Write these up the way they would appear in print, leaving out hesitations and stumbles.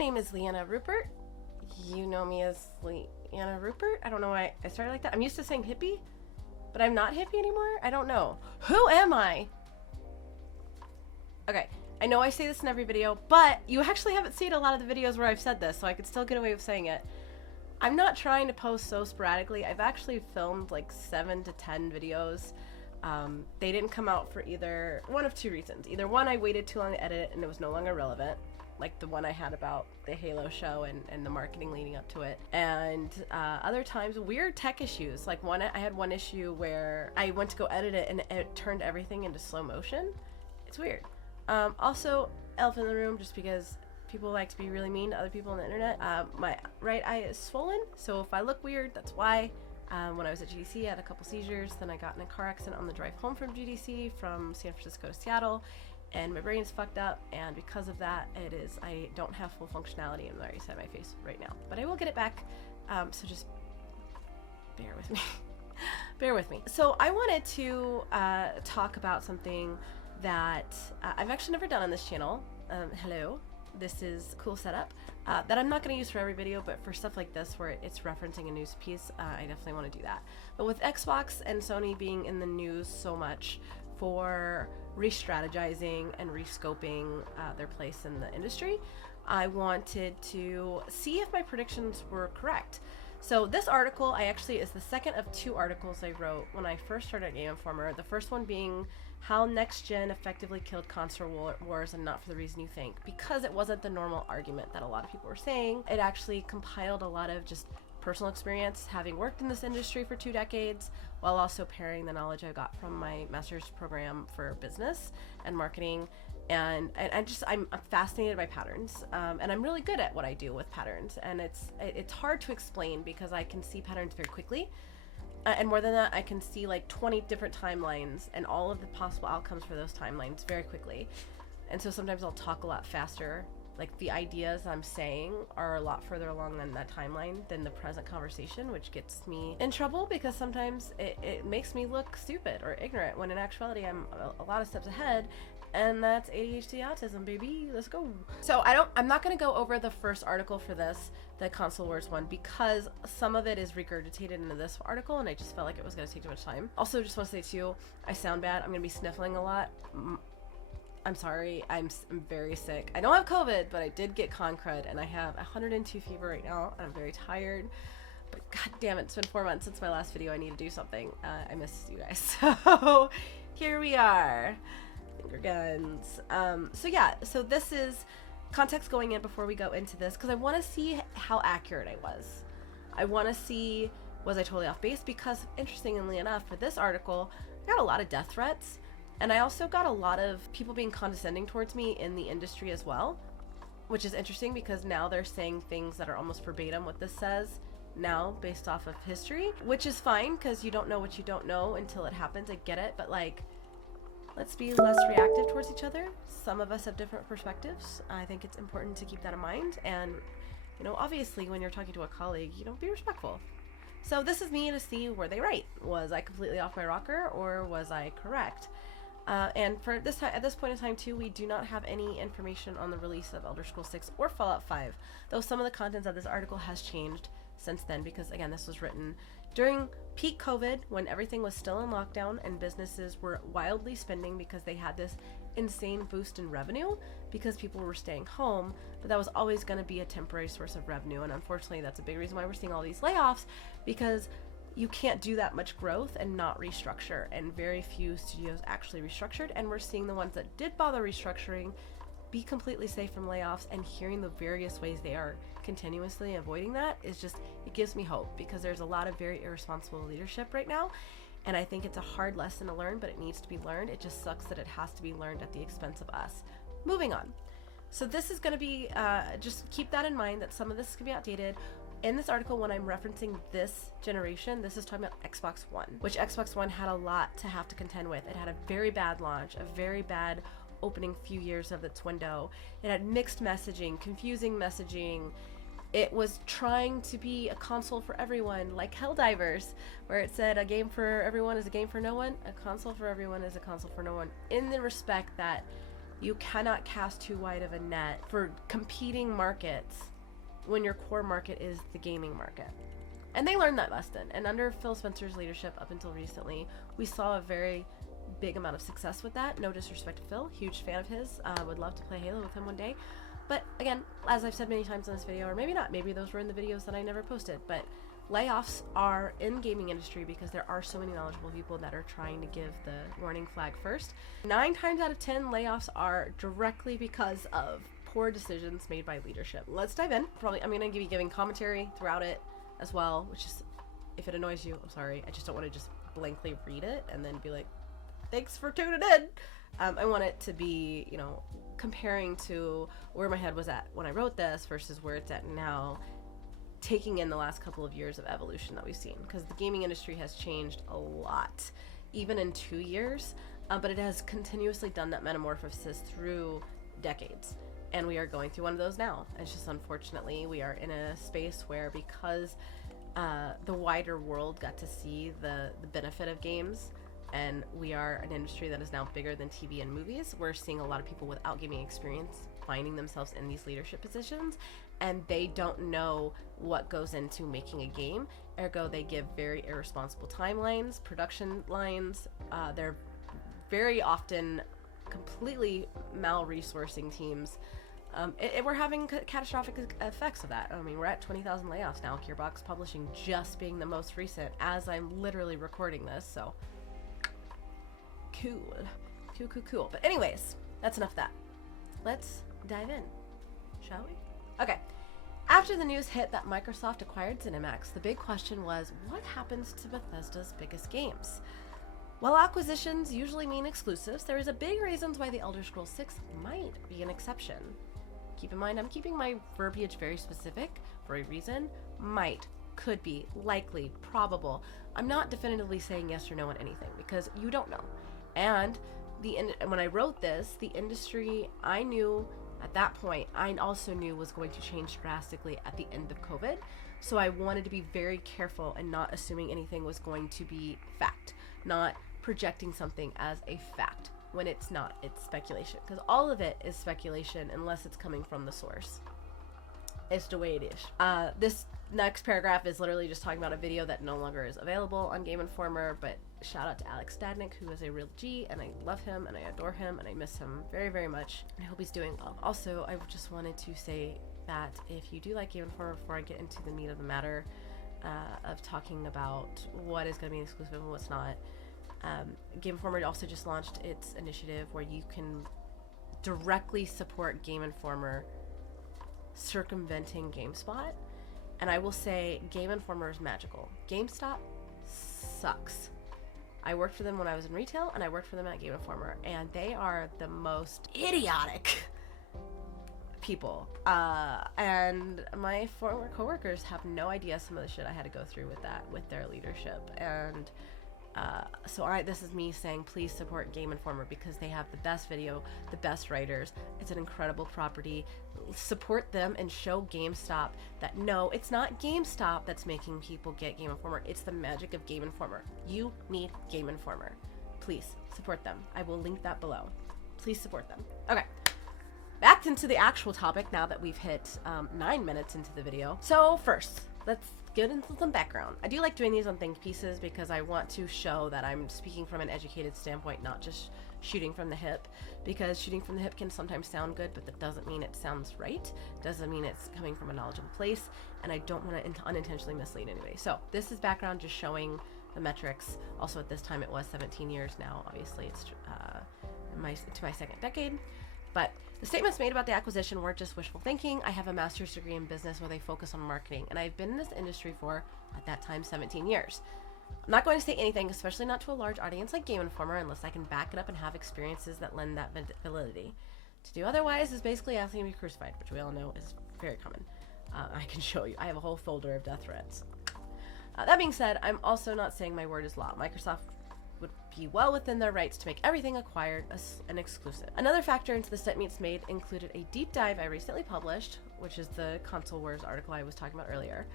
name is Leanna Rupert. You know me as Leanna Rupert. I don't know why I started like that. I'm used to saying hippie, but I'm not hippie anymore. I don't know. Who am I? Okay, I know I say this in every video, but you actually haven't seen a lot of the videos where I've said this, so I could still get away with saying it. I'm not trying to post so sporadically. I've actually filmed like 7 to 10 videos. They didn't come out for either one of two reasons. Either one, I waited too long to edit it and it was no longer relevant, like the one I had about the Halo show and the marketing leading up to it. And other times, weird tech issues. Like I had one issue where I went to go edit it and it turned everything into slow motion. It's weird. Also, elephant in the room, just because people like to be really mean to other people on the internet. My right eye is swollen, so if I look weird, that's why. When I was at GDC, I had a couple seizures. Then I got in a car accident on the drive home from GDC from San Francisco to Seattle, and my brain is fucked up, and because of that, I don't have full functionality in the right side of my face right now. But I will get it back, so just bear with me. Bear with me. So I wanted to talk about something that I've actually never done on this channel. Hello. This is a cool setup that I'm not going to use for every video, but for stuff like this where it's referencing a news piece, I definitely want to do that. But with Xbox and Sony being in the news so much for re-strategizing and re-scoping their place in the industry, I wanted to see if my predictions were correct. So this article is the second of 2 articles I wrote when I first started at Game Informer. The first one being how next gen effectively killed console wars and not for the reason you think, because it wasn't the normal argument that a lot of people were saying. It actually compiled a lot of just personal experience, having worked in this industry for 2 decades, while also pairing the knowledge I got from my master's program for business and marketing. And I'm fascinated by patterns, and I'm really good at what I do with patterns. And it's hard to explain because I can see patterns very quickly. And more than that, I can see like 20 different timelines and all of the possible outcomes for those timelines very quickly. And so sometimes I'll talk a lot faster. Like the ideas I'm saying are a lot further along than that timeline than the present conversation, which gets me in trouble because sometimes it makes me look stupid or ignorant when in actuality I'm a lot of steps ahead. And that's ADHD autism, baby. Let's go. So I'm not going to go over the first article for this, the console wars one, because some of it is regurgitated into this article and I just felt like it was going to take too much time. Also, just want to say too, I sound bad. I'm going to be sniffling a lot. I'm sorry. I'm very sick. I don't have COVID, but I did get con crud and I have 102 fever right now and I'm very tired. But god damn it, it's been 4 months since my last video. I need to do something. I miss you guys. So here we are. Guns. So this is context going in before we go into this, because I want to see how accurate I was. I want to see, was I totally off base? Because interestingly enough, for this article, I got a lot of death threats, and I also got a lot of people being condescending towards me in the industry as well, which is interesting because now they're saying things that are almost verbatim what this says now based off of history, which is fine because you don't know what you don't know until it happens. I get it, but like, let's be less reactive towards each other. Some of us have different perspectives. I think it's important to keep that in mind. And, obviously when you're talking to a colleague, be respectful. So this is me to see were they right. Was I completely off my rocker or was I correct? And for at this point in time too, we do not have any information on the release of Elder Scrolls 6 or Fallout 5, though some of the contents of this article has changed since then because, again, this was written during peak COVID when everything was still in lockdown and businesses were wildly spending because they had this insane boost in revenue because people were staying home, but that was always going to be a temporary source of revenue. And unfortunately, that's a big reason why we're seeing all these layoffs, because you can't do that much growth and not restructure, and very few studios actually restructured, and we're seeing the ones that did bother restructuring be completely safe from layoffs, and hearing the various ways they are continuously avoiding that is just, it gives me hope, because there's a lot of very irresponsible leadership right now, and I think it's a hard lesson to learn, but it needs to be learned. It just sucks that it has to be learned at the expense of us. Moving on. So this is going to be, just keep that in mind, that some of this is going to be outdated. In this article, when I'm referencing this generation, this is talking about Xbox One, which Xbox One had a lot to have to contend with. It had a very bad launch, a very bad opening few years of its window. It had mixed messaging, confusing messaging. It was trying to be a console for everyone, like Helldivers, where it said a game for everyone is a game for no one. A console for everyone is a console for no one, in the respect that You cannot cast too wide of a net for competing markets when your core market is the gaming market. And they learned that lesson. And under Phil Spencer's leadership up until recently, we saw a very big amount of success with that. No disrespect to Phil, huge fan of his. Would love to play Halo with him one day. But again, as I've said many times in this video, or maybe not, maybe those were in the videos that I never posted, but layoffs are in gaming industry because there are so many knowledgeable people that are trying to give the warning flag first. 9 times out of 10, layoffs are directly because of poor decisions made by leadership. Let's dive in. Probably, I'm going to be giving commentary throughout it as well, which is, if it annoys you, I'm sorry. I just don't want to just blankly read it and then be like, thanks for tuning in. I want it to be, you know, comparing to where my head was at when I wrote this versus where it's at now, taking in the last couple of years of evolution that we've seen, because the gaming industry has changed a lot, even in 2 years, but it has continuously done that metamorphosis through decades, and we are going through one of those now. It's just, unfortunately, we are in a space where, because the wider world got to see the benefit of games, and we are an industry that is now bigger than TV and movies, we're seeing a lot of people without gaming experience finding themselves in these leadership positions, and they don't know what goes into making a game. Ergo, they give very irresponsible timelines, production lines. They're very often completely mal-resourcing teams. We're having catastrophic effects of that. I mean, we're at 20,000 layoffs now, Gearbox Publishing just being the most recent as I'm literally recording this, so cool. But anyways, that's enough of that. Let's dive in, shall we? Okay. After the news hit that Microsoft acquired ZeniMax, the big question was, what happens to Bethesda's biggest games? While acquisitions usually mean exclusives, there is a big reason why The Elder Scrolls 6 might be an exception. Keep in mind, I'm keeping my verbiage very specific for a reason. Might, could be, likely, probable. I'm not definitively saying yes or no on anything because you don't know. And when I wrote this, the industry I knew at that point, I also knew was going to change drastically at the end of COVID. So I wanted to be very careful and not assuming anything was going to be fact, not projecting something as a fact when it's not, it's speculation. Because all of it is speculation unless it's coming from the source. It's the way it is. This next paragraph is literally just talking about a video that no longer is available on Game Informer, but shout out to Alex Stadnick, who is a real G, and I love him, and I adore him, and I miss him very, very much. I hope he's doing well. Also, I just wanted to say that if you do like Game Informer, before I get into the meat of the matter of talking about what is going to be exclusive and what's not, Game Informer also just launched its initiative where you can directly support Game Informer circumventing GameSpot. And I will say Game Informer is magical. GameStop sucks. I worked for them when I was in retail, and I worked for them at Game Informer, and they are the most idiotic people. And my former coworkers have no idea some of the shit I had to go through with that, with their leadership. And this is me saying, please support Game Informer because they have the best video, the best writers. It's an incredible property. Support them and show GameStop that no, it's not GameStop that's making people get Game Informer. It's the magic of Game Informer. You need Game Informer. Please support them. I will link that below. Please support them. Okay. Back into the actual topic now that we've hit 9 minutes into the video. So first, let's get into some background. I do like doing these on think pieces because I want to show that I'm speaking from an educated standpoint, not just shooting from the hip, because shooting from the hip can sometimes sound good, but that doesn't mean it sounds right. Doesn't mean it's coming from a knowledgeable place, and I don't want to unintentionally mislead anybody. So this is background, just showing the metrics. Also at this time it was 17 years now. Obviously it's to my second decade. But the statements made about the acquisition weren't just wishful thinking. I have a master's degree in business where they focus on marketing, and I've been in this industry for, at that time, 17 years. I'm not going to say anything, especially not to a large audience like Game Informer, unless I can back it up and have experiences that lend that validity. To do otherwise is basically asking to be crucified, which we all know is very common. I can show you. I have a whole folder of death threats. That being said, I'm also not saying my word is law. Microsoft would be well within their rights to make everything acquired an exclusive. Another factor into the statements made included a deep dive I recently published, which is the Console Wars article I was talking about earlier.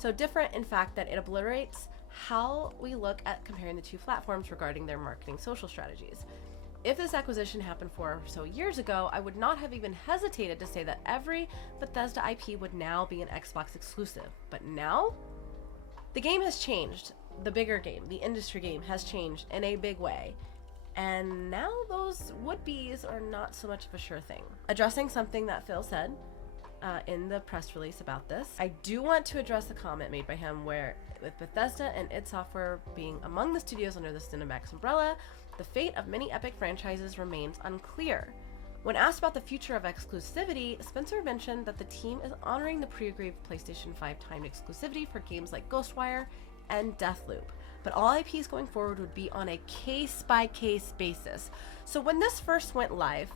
So different in fact that it obliterates how we look at comparing the two platforms regarding their marketing social strategies. if this acquisition happened 4 or so years ago, I would not have even hesitated to say that every Bethesda IP would now be an Xbox exclusive. But now, the game has changed. The bigger game, the industry game, has changed in a big way. And now those would-be's are not so much of a sure thing. Addressing something that Phil said in the press release about this, I do want to address the comment made by him where, with Bethesda and id Software being among the studios under the ZeniMax umbrella, the fate of many Epic franchises remains unclear. When asked about the future of exclusivity, Spencer mentioned that the team is honoring the pre-agreed PlayStation 5 timed exclusivity for games like Ghostwire and Deathloop, but all IPs going forward would be on a case-by-case basis. So when this first went live,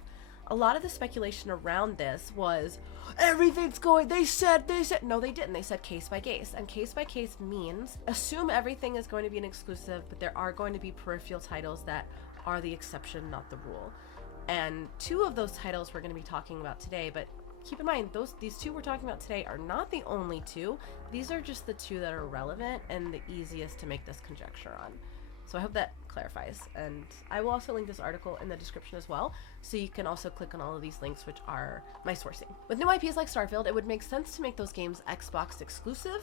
a lot of the speculation around this was, everything's going, they said, no they didn't, they said case by case, and case by case means assume everything is going to be an exclusive, but there are going to be peripheral titles that are the exception, not the rule. And 2 of those titles we're going to be talking about today, but keep in mind, these 2 we're talking about today are not the only 2. These are just the 2 that are relevant and the easiest to make this conjecture on. So I hope that clarifies. And I will also link this article in the description as well, so you can also click on all of these links, which are my sourcing. With new IPs like Starfield, it would make sense to make those games Xbox exclusive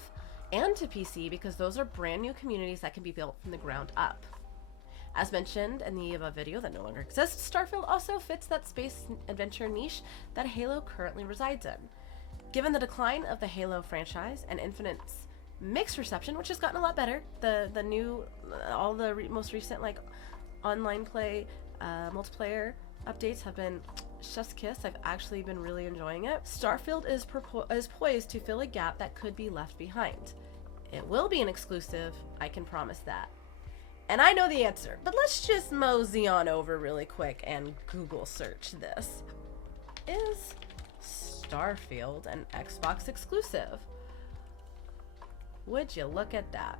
and to PC, because those are brand new communities that can be built from the ground up. As mentioned in the above video that no longer exists, Starfield also fits that space adventure niche that Halo currently resides in. Given the decline of the Halo franchise and Infinite's mixed reception, which has gotten a lot better, the new, all the most recent like online play, multiplayer updates have been chef's kiss. I've actually been really enjoying it. Starfield is poised to fill a gap that could be left behind. It will be an exclusive, I can promise that. And I know the answer, but let's just mosey on over really quick and Google search this. Is Starfield an Xbox exclusive? Would you look at that?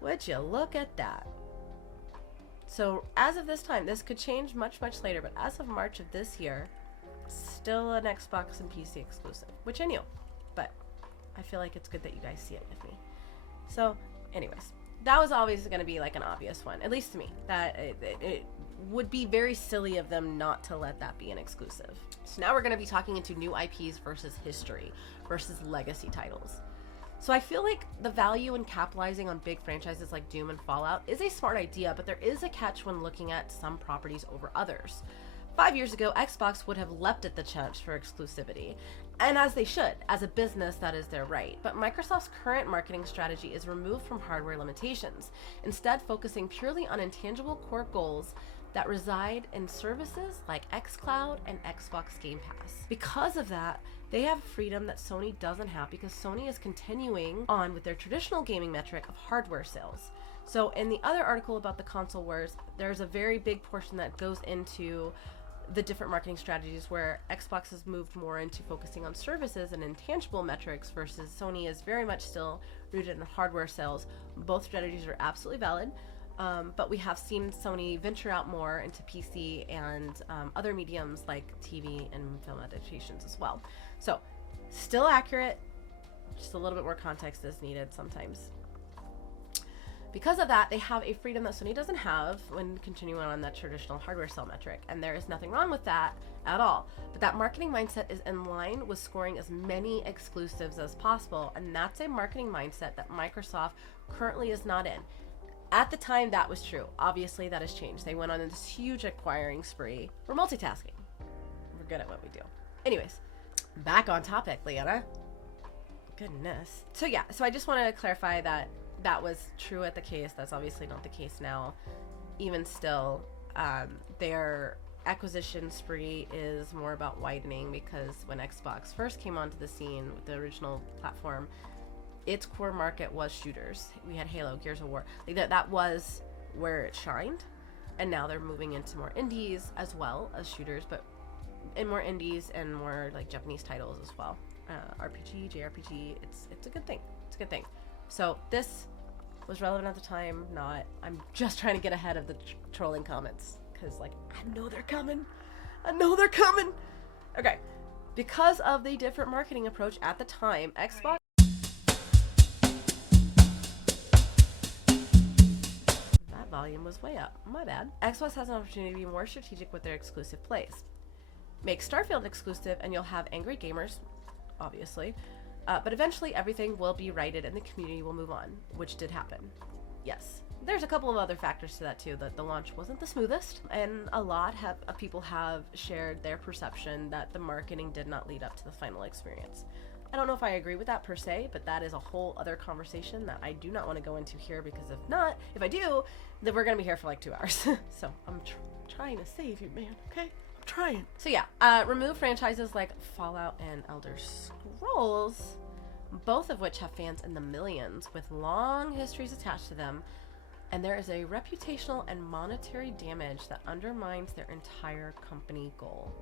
Would you look at that? So as of this time, this could change much later, but as of March of this year, still an Xbox and PC exclusive, which I knew, but I feel like it's good that you guys see it with me. So anyways, that was always going to be like an obvious one, at least to me, that it would be very silly of them not to let that be an exclusive. So now we're going to be talking into new IPs versus history versus legacy titles. So I feel like the value in capitalizing on big franchises like Doom and Fallout is a smart idea, but there is a catch when looking at some properties over others. 5 years ago, Xbox would have leapt at the chance for exclusivity, and as they should. As a business, that is their right. But Microsoft's current marketing strategy is removed from hardware limitations, instead focusing purely on intangible core goals that reside in services like xCloud and Xbox Game Pass. Because of that, they have freedom that Sony doesn't have, because Sony is continuing on with their traditional gaming metric of hardware sales. So in the other article about the console wars, there's a very big portion that goes into the different marketing strategies where Xbox has moved more into focusing on services and intangible metrics, versus Sony is very much still rooted in hardware sales. Both strategies are absolutely valid. But we have seen Sony venture out more into PC and other mediums like TV and film adaptations as well. So, still accurate, just a little bit more context is needed sometimes. Because of that, they have a freedom that Sony doesn't have when continuing on that traditional hardware sale metric, and there is nothing wrong with that at all. But that marketing mindset is in line with scoring as many exclusives as possible, and that's a marketing mindset that Microsoft currently is not in. At the time, that was true. Obviously, that has changed. They went on this huge acquiring spree. We're multitasking. We're good at what we do. Anyways, back on topic, Leanna. Goodness. So yeah, so I just wanted to clarify that that was true at the case. That's obviously not the case now. Even still, their acquisition spree is more about widening, because when Xbox first came onto the scene with the original platform, its core market was shooters. We had Halo, Gears of War. Like that was where it shined, and now they're moving into more indies as well as shooters, but in more indies and more like Japanese titles as well. RPG, JRPG. It's a good thing. It's a good thing. So this was relevant at the time. Not. I'm just trying to get ahead of the trolling comments, because like I know they're coming. I know they're coming. Okay, because of the different marketing approach at the time, Xbox. volume was way up. My bad. Xbox has an opportunity to be more strategic with their exclusive plays. Make Starfield exclusive and you'll have angry gamers, obviously. But eventually everything will be righted and the community will move on, which did happen. Yes. There's a couple of other factors to that too, that the launch wasn't the smoothest, and a lot of people have shared their perception that the marketing did not lead up to the final experience. I don't know if I agree with that per se, but that is a whole other conversation that I do not want to go into here, because if I do, then we're going to be here for like 2 hours. So I'm trying to save you, man, okay? I'm trying. So yeah, remove franchises like Fallout and Elder Scrolls, both of which have fans in the millions with long histories attached to them, and there is a reputational and monetary damage that undermines their entire company goal.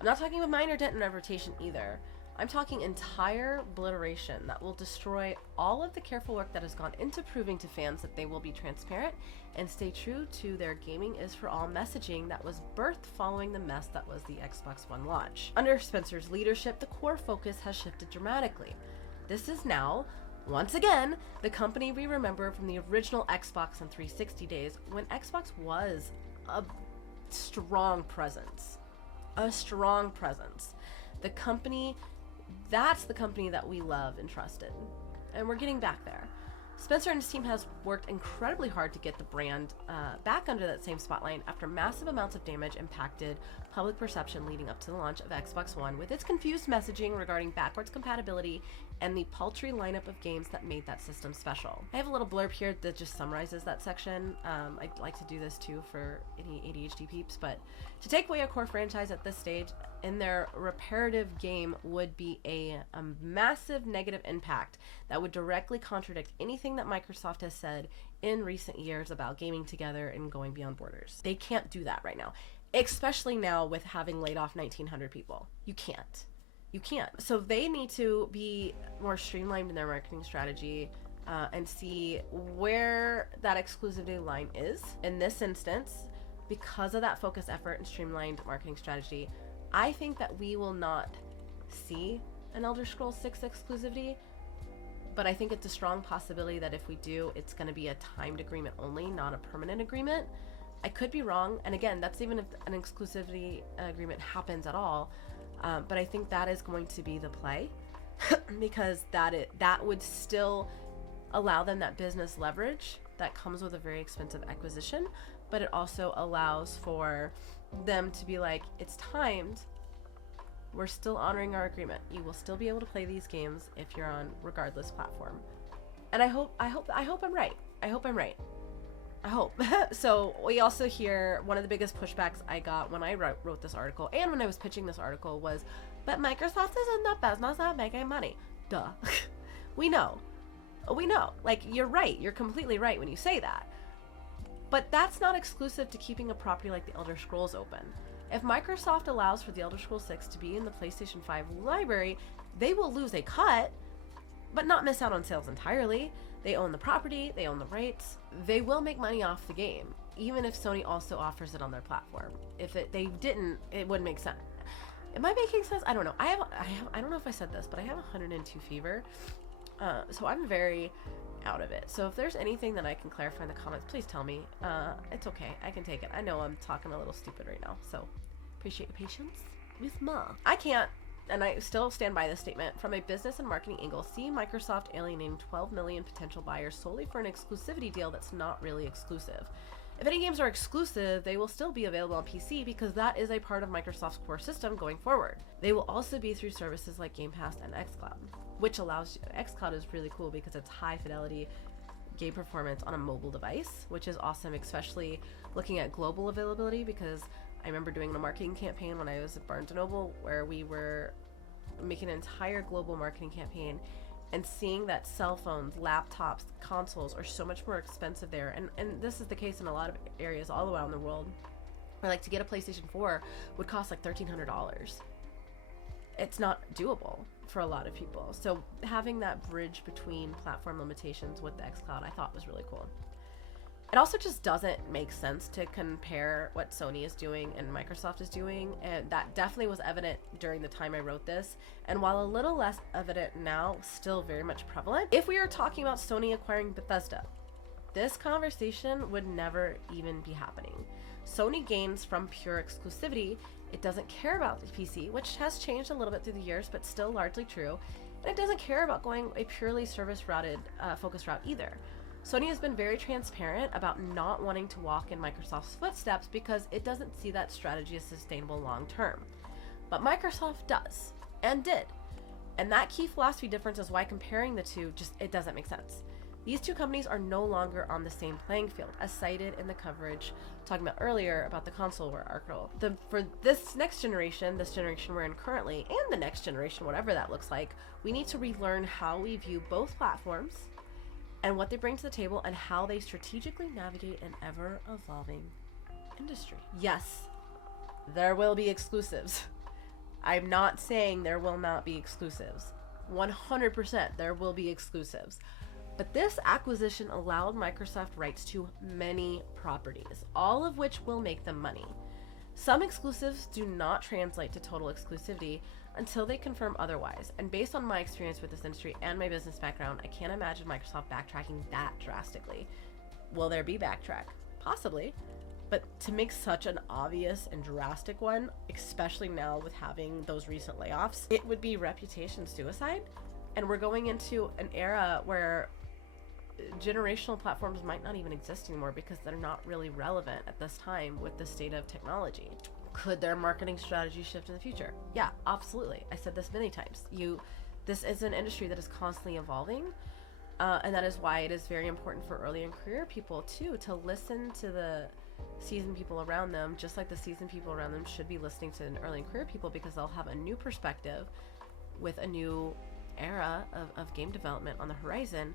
I'm not talking about minor dent in reputation either. I'm talking entire obliteration that will destroy all of the careful work that has gone into proving to fans that they will be transparent and stay true to their gaming is for all messaging that was birthed following the mess that was the Xbox One launch. Under Spencer's leadership, the core focus has shifted dramatically. This is now, once again, the company we remember from the original Xbox and 360 days, when Xbox was a strong presence. A strong presence. The company, that's the company that we love and trusted. And we're getting back there. Spencer and his team has worked incredibly hard to get the brand back under that same spotlight after massive amounts of damage impacted public perception leading up to the launch of Xbox One, with its confused messaging regarding backwards compatibility and the paltry lineup of games that made that system special. I have a little blurb here that just summarizes that section. I'd like to do this too for any ADHD peeps, but to take away a core franchise at this stage in their reparative game would be a massive negative impact that would directly contradict anything that Microsoft has said in recent years about gaming together and going beyond borders. They can't do that right now, especially now with having laid off 1,900 people. You can't. You can't. So they need to be more streamlined in their marketing strategy and see where that exclusivity line is. In this instance, because of that focus effort and streamlined marketing strategy, I think that we will not see an Elder Scrolls 6 exclusivity, but I think it's a strong possibility that if we do, it's going to be a timed agreement only, not a permanent agreement. I could be wrong, and again, that's even if an exclusivity agreement happens at all. But I think that is going to be the play because that would still allow them that business leverage that comes with a very expensive acquisition, but it also allows for them to be like, it's timed. We're still honoring our agreement. You will still be able to play these games if you're on regardless platform. And I hope I'm right. I hope I'm right. I hope. So we also hear one of the biggest pushbacks I got when I wrote this article and when I was pitching this article was, but Microsoft is in the business of making money. Duh. We know. Like, you're right. You're completely right when you say that. But that's not exclusive to keeping a property like the Elder Scrolls open. If Microsoft allows for the Elder Scrolls 6 to be in the PlayStation 5 library, they will lose a cut, but not miss out on sales entirely. They own the property, they own the rights, they will make money off the game, even if Sony also offers it on their platform. If they didn't, it wouldn't make sense. Am I making sense? I don't know. I don't know if I said this, but I have 102 fever, so I'm very out of it. So if there's anything that I can clarify in the comments, please tell me. It's okay. I can take it. I know I'm talking a little stupid right now, so appreciate your patience with ma. I can't, and I still stand by this statement, from a business and marketing angle, see Microsoft alienating 12 million potential buyers solely for an exclusivity deal that's not really exclusive. If any games are exclusive, they will still be available on PC because that is a part of Microsoft's core system going forward. They will also be through services like Game Pass and xCloud, which allows xCloud is really cool because it's high fidelity game performance on a mobile device, which is awesome, especially looking at global availability, because I remember doing a marketing campaign when I was at Barnes & Noble where we were making an entire global marketing campaign and seeing that cell phones, laptops, consoles are so much more expensive there. And this is the case in a lot of areas all around the world where, like, to get a PlayStation 4 would cost like $1,300. It's not doable for a lot of people. So having that bridge between platform limitations with the xCloud I thought was really cool. It also just doesn't make sense to compare what Sony is doing and Microsoft is doing, and that definitely was evident during the time I wrote this, and while a little less evident now, still very much prevalent. If we are talking about Sony acquiring Bethesda, this conversation would never even be happening. Sony gains from pure exclusivity. It doesn't care about the PC, which has changed a little bit through the years, but still largely true. And it doesn't care about going a purely service-routed focus route either. Sony has been very transparent about not wanting to walk in Microsoft's footsteps because it doesn't see that strategy as sustainable long-term. But Microsoft does, and did. And that key philosophy difference is why comparing the two it doesn't make sense. These two companies are no longer on the same playing field, as cited in the coverage talking about earlier about the console war article. For this next generation, this generation we're in currently, and the next generation, whatever that looks like, we need to relearn how we view both platforms and what they bring to the table and how they strategically navigate an ever-evolving industry. Yes, there will be exclusives. I'm not saying there will not be exclusives. 100% there will be exclusives. But this acquisition allowed Microsoft rights to many properties, all of which will make them money. Some exclusives do not translate to total exclusivity until they confirm otherwise. And based on my experience with this industry and my business background, I can't imagine Microsoft backtracking that drastically. Will there be backtrack? Possibly. But to make such an obvious and drastic one, especially now with having those recent layoffs, it would be reputation suicide. And we're going into an era where generational platforms might not even exist anymore because they're not really relevant at this time with the state of technology. Could their marketing strategy shift in the future? Yeah, absolutely. I said this many times. This is an industry that is constantly evolving, and that is why it is very important for early in career people too to listen to the seasoned people around them, just like the seasoned people around them should be listening to an early in career people, because they'll have a new perspective with a new era of game development on the horizon.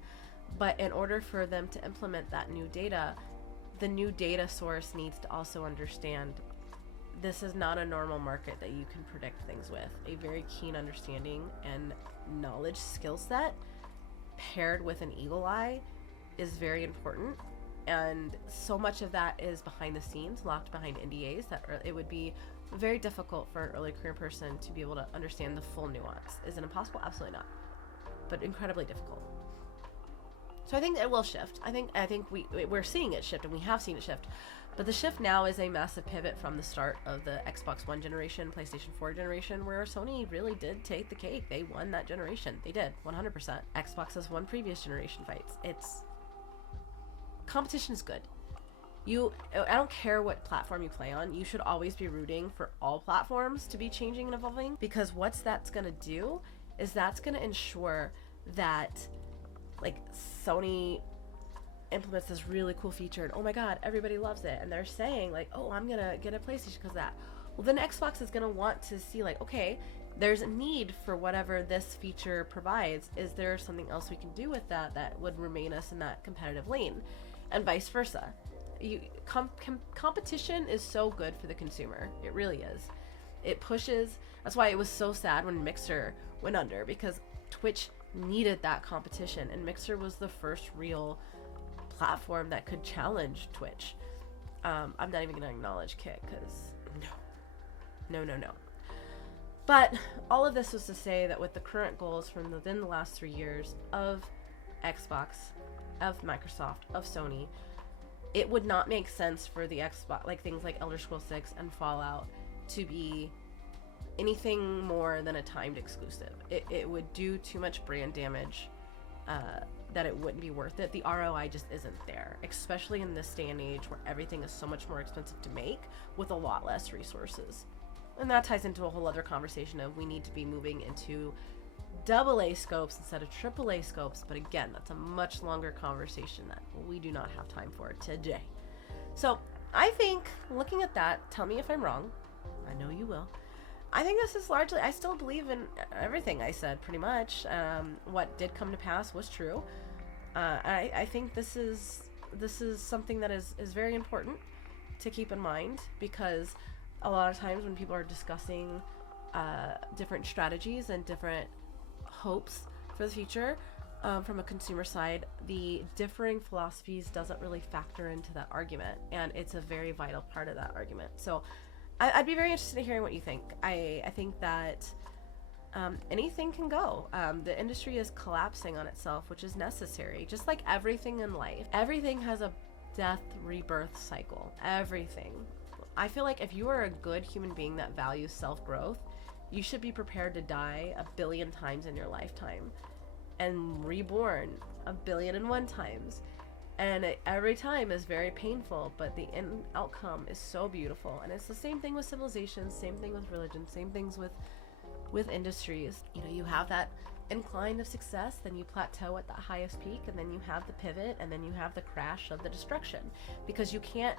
But in order for them to implement that new data, the new data source needs to also understand this is not a normal market that you can predict things with. A very keen understanding and knowledge skill set paired with an eagle eye is very important. And so much of that is behind the scenes, locked behind NDAs, that it would be very difficult for an early career person to be able to understand the full nuance. Is it impossible? Absolutely not. But incredibly difficult. So I think it will shift. I think we're seeing it shift, and we have seen it shift. But the shift now is a massive pivot from the start of the Xbox One generation, PlayStation 4 generation, where Sony really did take the cake. They won that generation. They did, 100%. Xbox has won previous generation fights. Competition is good. I don't care what platform you play on. You should always be rooting for all platforms to be changing and evolving, because what that's going to do is that's going to ensure that like Sony implements this really cool feature and oh my god, everybody loves it, and they're saying like, oh, I'm gonna get a PlayStation because of that. Well, then Xbox is gonna want to see like, okay, there's a need for whatever this feature provides. Is there something else we can do with that would remain us in that competitive lane, and vice versa. Competition is so good for the consumer. It really is. It pushes. That's why it was so sad when Mixer went under, because Twitch needed that competition, and Mixer was the first real platform that could challenge Twitch. I'm not even gonna acknowledge Kick, because no. But all of this was to say that with the current goals from within the last 3 years of Xbox, of Microsoft, of Sony, it would not make sense for the Xbox, like things like Elder Scrolls 6 and Fallout, to be anything more than a timed exclusive. It would do too much brand damage that it wouldn't be worth it. The ROI just isn't there, especially in this day and age where everything is so much more expensive to make with a lot less resources. And that ties into a whole other conversation of we need to be moving into AA scopes instead of AAA scopes. But again, that's a much longer conversation that we do not have time for today. So I think, looking at that, tell me if I'm wrong. I know you will. I think this is largely, I still believe in everything I said, pretty much. What did come to pass was true. I think this is something that is very important to keep in mind, because a lot of times when people are discussing different strategies and different hopes for the future, from a consumer side, the differing philosophies doesn't really factor into that argument, and it's a very vital part of that argument. So I'd be very interested in hearing what you think. I think that anything can go. The industry is collapsing on itself, which is necessary. Just like everything in life, everything has a death rebirth cycle. Everything. I feel like if you are a good human being that values self-growth, you should be prepared to die 1 billion times in your lifetime and reborn 1,000,001 times. And every time is very painful, but the end outcome is so beautiful. And it's the same thing with civilization, same thing with religion, same things with industries. You know, you have that incline of success, then you plateau at the highest peak, and then you have the pivot, and then you have the crash of the destruction, because you can't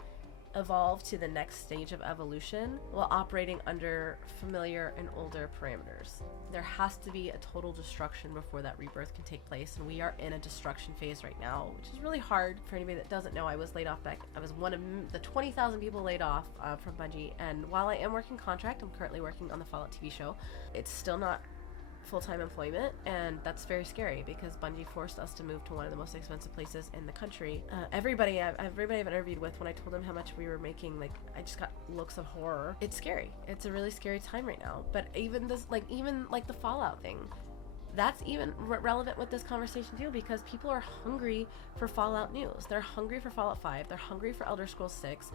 evolve to the next stage of evolution while operating under familiar and older parameters. There has to be a total destruction before that rebirth can take place, and we are in a destruction phase right now, which is really hard. For anybody that doesn't know, I was laid off back. I was one of the 20,000 people laid off from Bungie, and while I am working contract, I'm currently working on the Fallout TV show. It's still not full-time employment, and that's very scary because Bungie forced us to move to one of the most expensive places in the country. Everybody I've interviewed with, when I told them how much we were making, like, I just got looks of horror. It's scary. It's a really scary time right now. But even this, even the Fallout thing, that's even relevant with this conversation too, because people are hungry for Fallout news. They're hungry for Fallout 5. They're hungry for Elder Scrolls 6.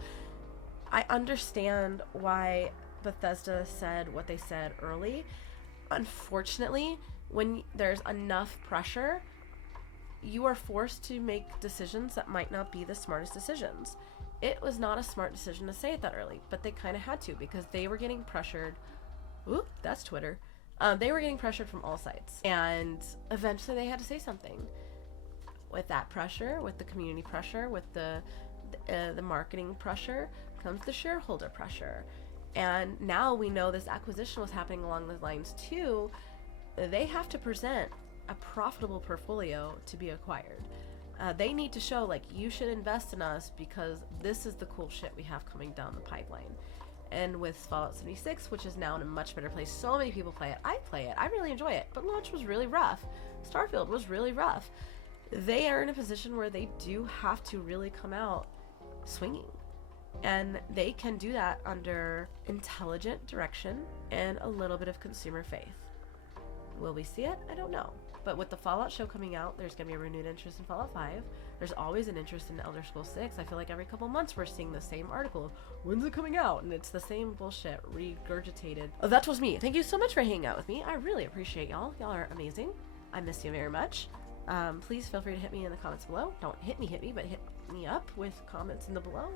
I understand why Bethesda said what they said early. Unfortunately, when there's enough pressure, you are forced to make decisions that might not be the smartest decisions. It was not a smart decision to say it that early, but they kind of had to, because they were getting pressured. Oop, that's Twitter. They were getting pressured from all sides, and eventually they had to say something. With that pressure, with the community pressure, with the marketing pressure, comes the shareholder pressure. And now we know this acquisition was happening along those lines too. They have to present a profitable portfolio to be acquired. They need to show, like, you should invest in us because this is the cool shit we have coming down the pipeline. And with Fallout 76, which is now in a much better place, so many people play it. I play it. I really enjoy it. But launch was really rough. Starfield was really rough. They are in a position where they do have to really come out swinging. And they can do that under intelligent direction and a little bit of consumer faith. Will we see it? I don't know. But with the Fallout show coming out, there's going to be a renewed interest in Fallout 5. There's always an interest in Elder Scrolls 6. I feel like every couple months we're seeing the same article of, when's it coming out? And it's the same bullshit regurgitated. Oh, that was me. Thank you so much for hanging out with me. I really appreciate y'all. Y'all are amazing. I miss you very much. Please feel free to hit me in the comments below. Don't hit me, but hit me up with comments in the below.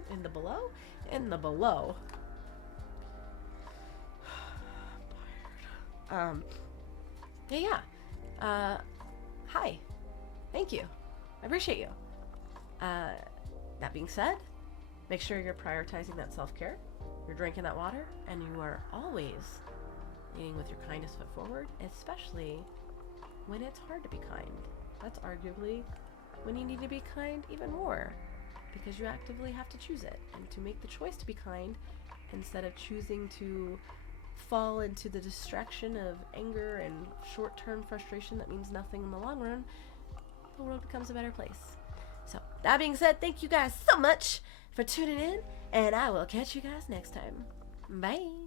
Hi. Thank you. I appreciate you. That being said, make sure you're prioritizing that self-care, you're drinking that water, and you are always leading with your kindest foot forward, especially when it's hard to be kind. That's arguably when you need to be kind even more, because you actively have to choose it, and to make the choice to be kind instead of choosing to fall into the distraction of anger and short-term frustration that means nothing in the long run, the world becomes a better place. So that being said, thank you guys so much for tuning in, and I will catch you guys next time. Bye.